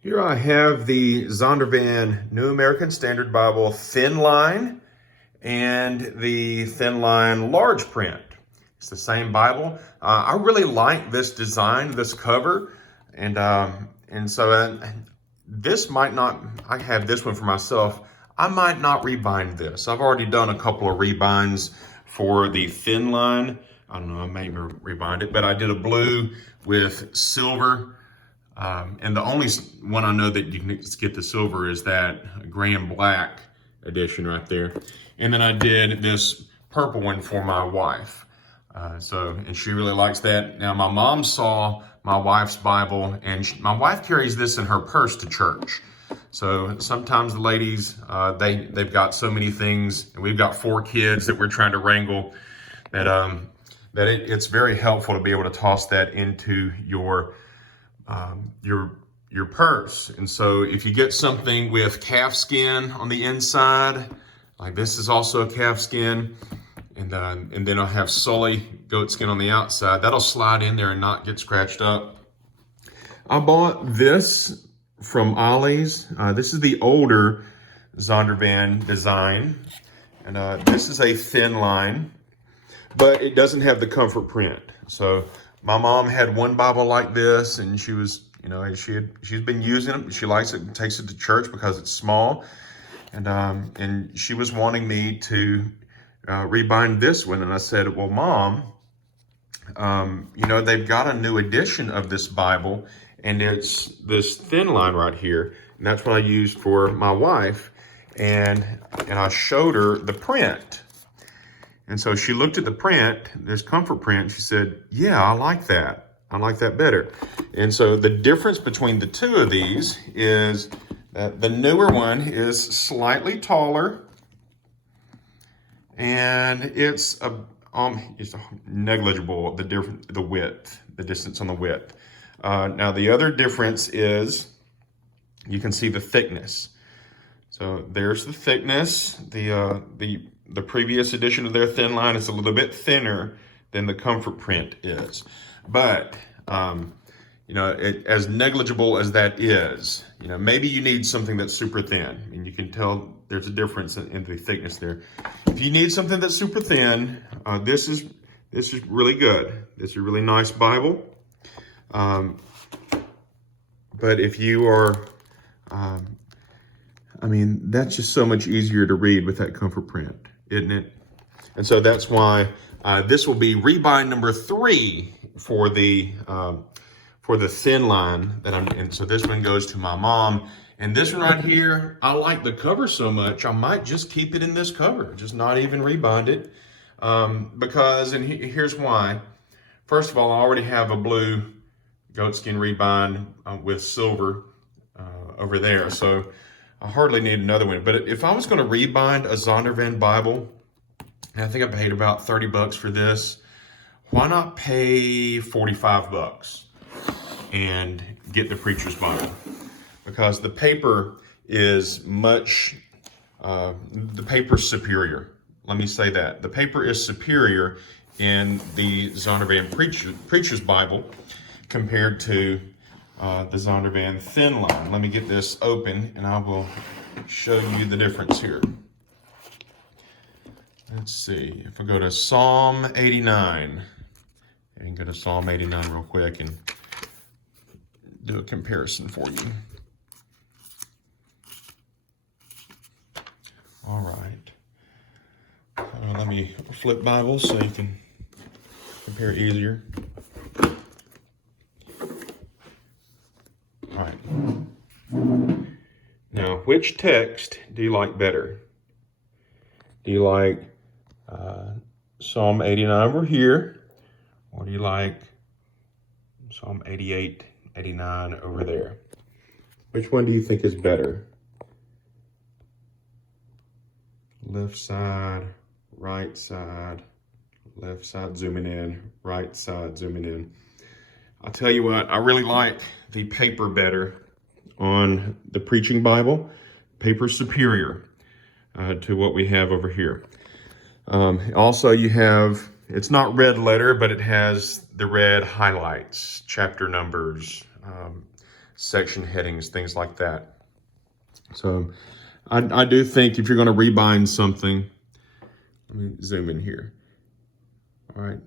Here I have the Zondervan New American Standard Bible Thinline and the Thinline Large Print. It's the same Bible. I really like this design, this cover, and so this might not. I have this one for myself. I might not rebind this. I've already done a couple of rebinds for the Thinline. I don't know. I may rebind it, but I did a blue with silver. And the only one I know that you can get the silver is that gray and black edition right there. And then I did this purple one for my wife. And she really likes that. Now, my mom saw my wife's Bible, and my wife carries this in her purse to church. So sometimes the ladies, they've got so many things, and we've got 4 kids that we're trying to wrangle, that it's very helpful to be able to toss that into your purse. And so if you get something with calf skin on the inside, like this is also a calf skin, and then I'll have Sully goat skin on the outside, that'll slide in there and not get scratched up. I bought this from Ollie's. This is the older Zondervan design, and this is a Thinline, but it doesn't have the comfort print. So my mom had one Bible like this, and she was, she's been using it. She likes it and takes it to church because it's small. And she was wanting me to rebind this one. And I said, well, Mom, they've got a new edition of this Bible, and it's this Thinline right here. And that's what I used for my wife. And I showed her the print. And so she looked at the print, this comfort print, and she said, yeah, I like that. I like that better. And so the difference between the two of these is that the newer one is slightly taller, and it's negligible, the width, the distance on the width. Now the other difference is you can see the thickness. So there's the thickness. The previous edition of their Thinline is a little bit thinner than the comfort print is. But, as negligible as that is, maybe you need something that's super thin. And you can tell there's a difference in the thickness there. If you need something that's super thin, this is really good. This is a really nice Bible. But if you are, that's just so much easier to read with that comfort print, isn't it? And so that's why this will be rebind number 3 for the Thinline that I'm in. So this one goes to my mom, and this one right here, I like the cover so much, I might just keep it in this cover, just not even rebind it, here's why. First of all, I already have a blue goatskin rebind with silver over there, so I hardly need another one. But if I was going to rebind a Zondervan Bible, and I think I paid about $30 for this, why not pay $45 and get the Preacher's Bible? Because the paper is the paper's superior. Let me say that. The paper is superior in the Zondervan Preacher's Bible compared to the Zondervan Thinline. Let me get this open and I will show you the difference here. Let's see, if I go to Psalm 89, and go to Psalm 89 real quick and do a comparison for you. All right. Let me flip Bibles so you can compare easier. All right. Now, which text do you like better? Do you like Psalm 89 over here, or do you like Psalm 88, 89 over there? Which one do you think is better? Left side, right side, left side zooming in, right side zooming in. I'll tell you what, I really like the paper better on the Preaching Bible. Paper's superior to what we have over here. Also, you have, it's not red letter, but it has the red highlights, chapter numbers, section headings, things like that. So I do think if you're going to rebind something, let me zoom in here. All right,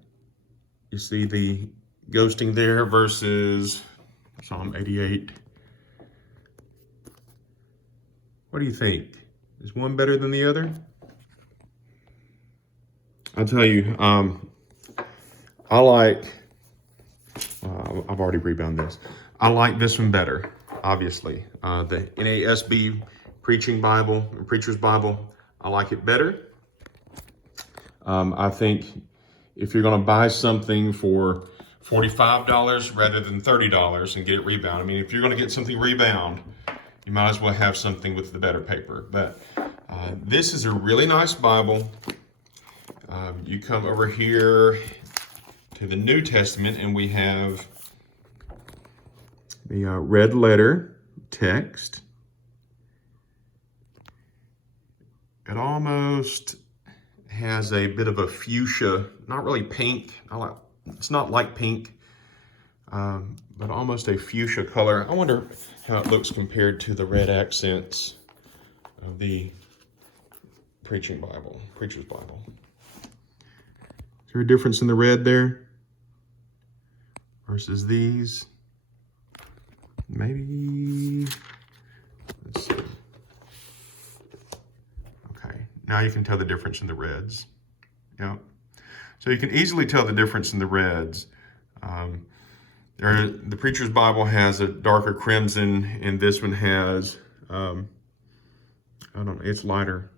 you see the ghosting there versus Psalm 88. What do you think? Is one better than the other? I'll tell you, I like, I've already rebound this. I like this one better, obviously. The NASB Preaching Bible, Preacher's Bible, I like it better. I think if you're going to buy something for $45 rather than $30 and get it rebound, I mean, if you're going to get something rebound, you might as well have something with the better paper. But this is a really nice Bible. You come over here to the New Testament, and we have the red letter text. It almost has a bit of a fuchsia, not really pink. It's not light pink, but almost a fuchsia color. I wonder how it looks compared to the red accents of the Preacher's Bible. Is there a difference in the red there versus these? Maybe, let's see. Okay, now you can tell the difference in the reds. Yep. So you can easily tell the difference in the reds. The Preacher's Bible has a darker crimson, and this one has, I don't know, it's lighter.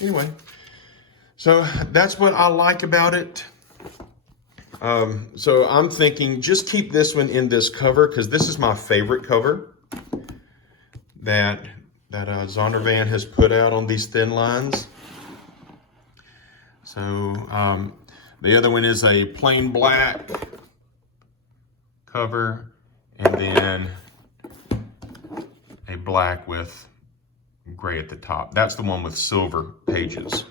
Anyway, so that's what I like about it. So I'm thinking just keep this one in this cover, because this is my favorite cover that Zondervan has put out on these thin lines. So the other one is a plain black cover, and then a black with gray at the top. That's the one with silver pages.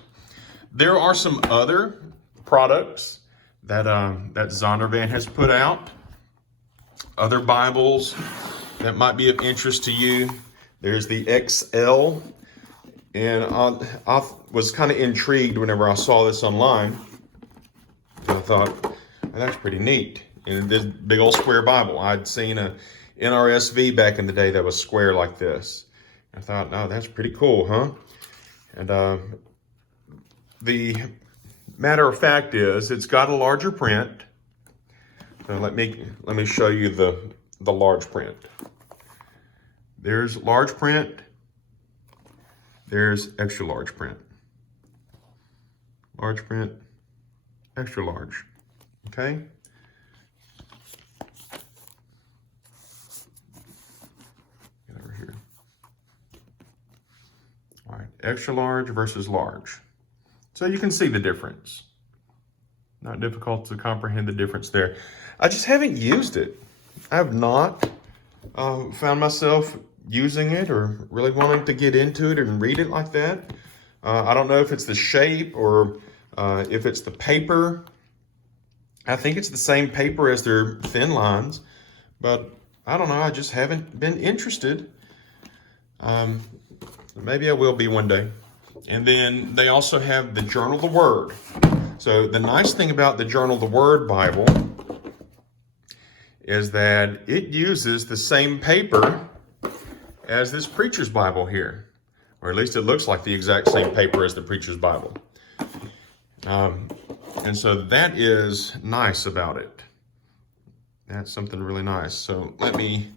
There are some other products that Zondervan has put out, other Bibles that might be of interest to you. There's the XL, and I was kind of intrigued whenever I saw this online. I thought, oh, that's pretty neat. And this big old square Bible. I'd seen a NRSV back in the day that was square like this. I thought, oh, that's pretty cool, huh? And the matter of fact is, it's got a larger print. So let me show you the large print. There's large print. There's extra large print. Large print, extra large. Okay. Get over here. All right, extra large versus large. So you can see the difference. Not difficult to comprehend the difference there. I just haven't used it. I have not found myself using it or really wanting to get into it and read it like that. I don't know if it's the shape or if it's the paper. I think it's the same paper as their thin lines, but I don't know. I just haven't been interested. Maybe I will be one day. And then they also have the Journal of the Word. So the nice thing about the Journal of the Word Bible is that it uses the same paper as this Preacher's Bible here. Or at least it looks like the exact same paper as the Preacher's Bible. And so that is nice about it. That's something really nice. So let me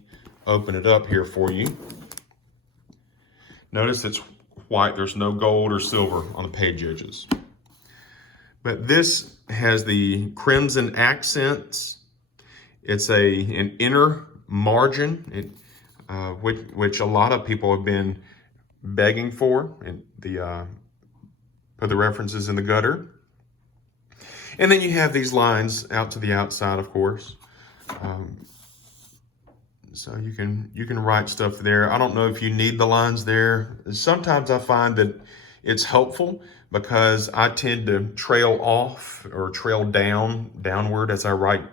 open it up here for you. Notice it's white. There's no gold or silver on the page edges. But this has the crimson accents. It's an inner margin, which a lot of people have been begging for, and put the references in the gutter. And then you have these lines out to the outside, of course. So you can write stuff there. I don't know if you need the lines there. Sometimes I find that it's helpful because I tend to trail off or trail downward as I write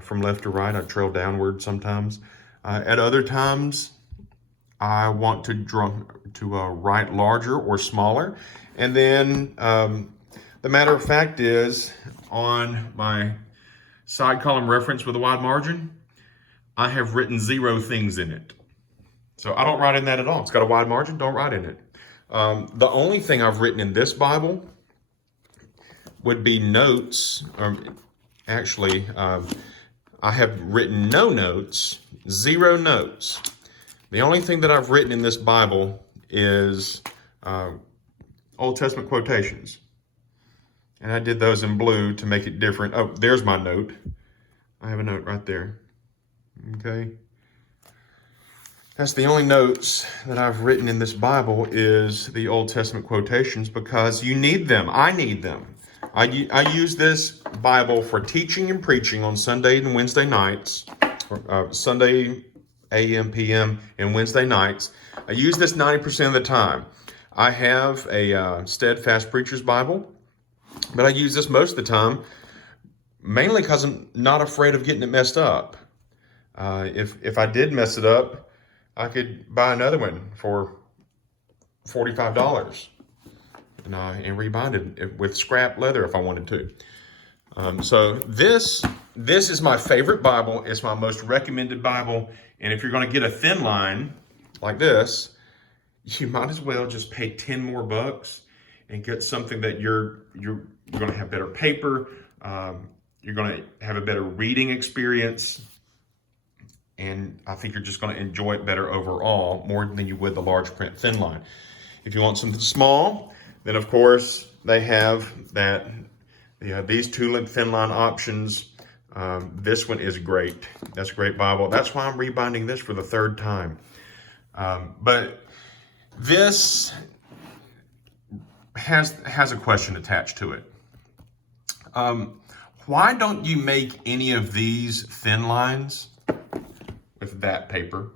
from left to right. I trail downward sometimes. At other times, I want to write larger or smaller. And then the matter of fact is, on my side column reference with a wide margin, I have written 0 things in it. So I don't write in that at all. It's got a wide margin, don't write in it. The only thing I've written in this Bible would be notes. Actually, I have written no notes, 0 notes. The only thing that I've written in this Bible is Old Testament quotations. And I did those in blue to make it different. Oh, there's my note. I have a note right there. Okay. That's the only notes that I've written in this Bible is the Old Testament quotations, because you need them. I need them. I use this Bible for teaching and preaching on Sunday and Wednesday nights, Sunday a.m., p.m., and Wednesday nights. I use this 90% of the time. I have a Steadfast Preacher's Bible, but I use this most of the time, mainly because I'm not afraid of getting it messed up. If I did mess it up, I could buy another one for $45 and rebind it with scrap leather if I wanted to. So this is my favorite Bible. It's my most recommended Bible. And if you're going to get a thin line like this, you might as well just pay 10 more bucks and get something that you're going to have better paper. You're going to have a better reading experience. And I think you're just going to enjoy it better overall, more than you would the large print thin line. If you want something small, then of course they have these 2-length thin line options. This one is great. That's a great Bible. That's why I'm rebinding this for the 3rd time. But this has a question attached to it. Why don't you make any of these thin lines with that paper?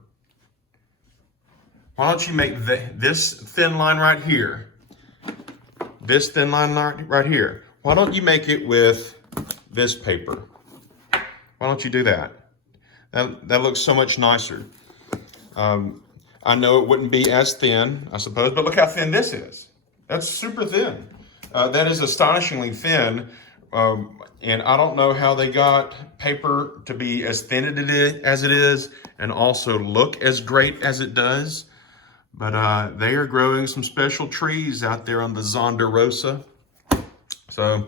Why don't you make this thin line right here, this thin line right here? Why don't you make it with this paper? Why don't you do that? That looks so much nicer. I know it wouldn't be as thin, I suppose, but look how thin this is. That's super thin. That is astonishingly thin. And I don't know how they got paper to be as thin as it is and also look as great as it does. But they are growing some special trees out there on the Zondervan. So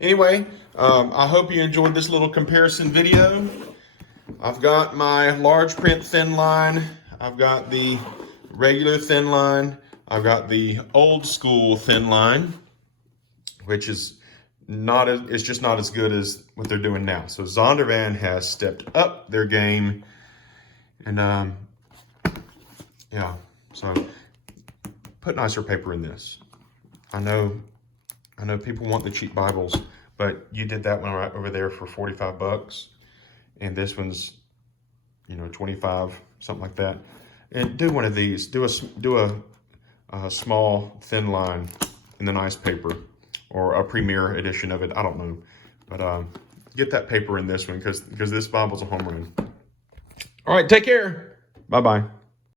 anyway, I hope you enjoyed this little comparison video. I've got my large print thin line. I've got the regular thin line. I've got the old school thin line, which is it's just not as good as what they're doing now. So Zondervan has stepped up their game, and yeah, so put nicer paper in this. I know people want the cheap Bibles, but you did that one right over there for 45 bucks, and this one's 25, something like that. And do one of these. Do a small thin line in the nice paper, or a premier edition of it. I don't know. But get that paper in this one, because this Bible's a home run. All right, take care. Bye-bye.